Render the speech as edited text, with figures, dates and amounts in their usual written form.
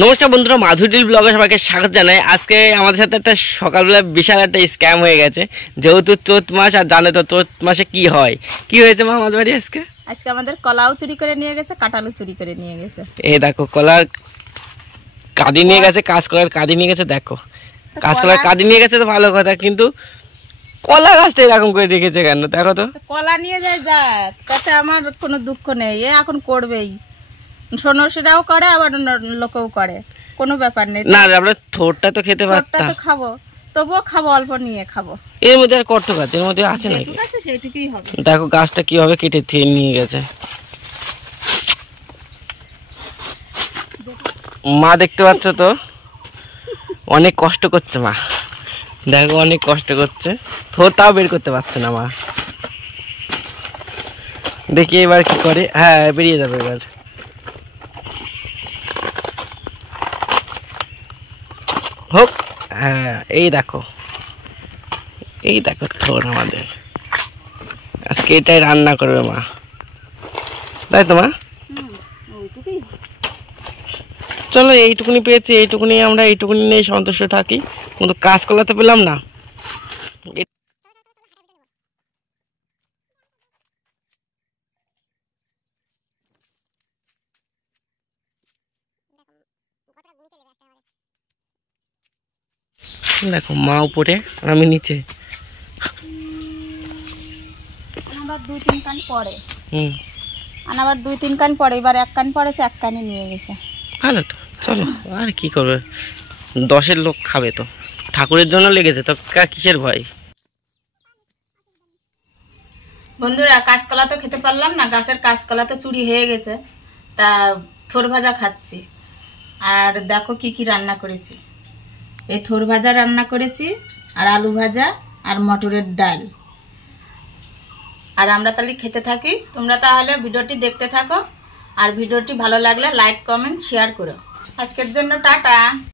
নমস্কার বন্ধুরা, মাধুরী ব্লগে সবাইকে স্বাগত জানাই। আজকে আমাদের সাথে একটা সকালবেলা বিশাল একটা স্ক্যাম হয়ে গেছে, যেহেতু চৈত মাস। আর জানে তো চৈত মাসে কি হয়। কি হয়েছে মা আমাদের বাড়ি আজকে? আজকে আমাদের কলাও চুরি করে নিয়ে গেছে, কাঁঠালও চুরি করে নিয়ে গেছে। এই দেখো, কলার কাঁদি নিয়ে গেছে, কাঁচকলার কাঁদি নিয়ে গেছে। দেখো, কাঁচকলার কাঁদি নিয়ে গেছে তো ভালো কথা, কিন্তু কলা গাছটা এরকম করে রেখেছে কেন? দেখো তো। কলা নিয়ে যায় যাক, তাতে আমার কোনো দুঃখ নেই। এ এখন করবেই, সোনসিরাও করে আবার লোকেও করে, কোনো ব্যাপার নেই। না, আমরা থোরটা তো খেতে পারতাম, তো খাবো, তবুও খাবো, অল্প নিয়ে খাবো। এর মধ্যে আর কত গাছ এর মধ্যে আছে নাকি? সেইটুকুই হবে। দেখো গাছটা কিভাবে কেটে থেকে নিয়ে গেছে। মা দেখতে পাচ্ছ তো, অনেক কষ্ট করছে মা। দেখো অনেক কষ্ট করছে, তাও বের করতে পারছে না মা। দেখি এবার কি করে। হ্যাঁ, বেরিয়ে যাবে এবার। হোক। হ্যাঁ, এই দেখো, এই দেখো থোর আমাদের। আজকে এটাই রান্না করবে মা, তাই তো মা? চলো, এইটুকুনি পেয়েছি, এইটুকুনি আমরা এইটুকুনি নিয়ে সন্তুষ্ট থাকি, কিন্তু কাঁচকলা তো পেলাম না। দেখো, মা উপরে আমি নিচে। আবার 2-3 কান পরে, আবার 2-3 কান পরে, এবার 1 কান পরেছে, 1 কানে নিয়ে গেছে। ভালো তো, চলো। আর কি করবে, 10-এর লোক খাবে তো, ঠাকুরের জন্য লেগেছে তো, কিসের ভয়। বন্ধুরা, কাঁচকলা তো খেতে পারলাম না, গাছের কাঁচকলা তো চুরি হয়ে গেছে, তা থোর ভাজা খাচ্ছি। আর দেখো কি কি রান্না করেছি। এই থোর ভাজা রান্না করেছি, আর আলু ভাজা, আর মটরের ডাল। আর আমরা তাহলে খেতে থাকি, তোমরা তাহলে ভিডিওটি দেখতে থাকো। আর ভিডিওটি ভালো লাগলে লাইক, কমেন্ট, শেয়ার করো। আজকের জন্য টাটা।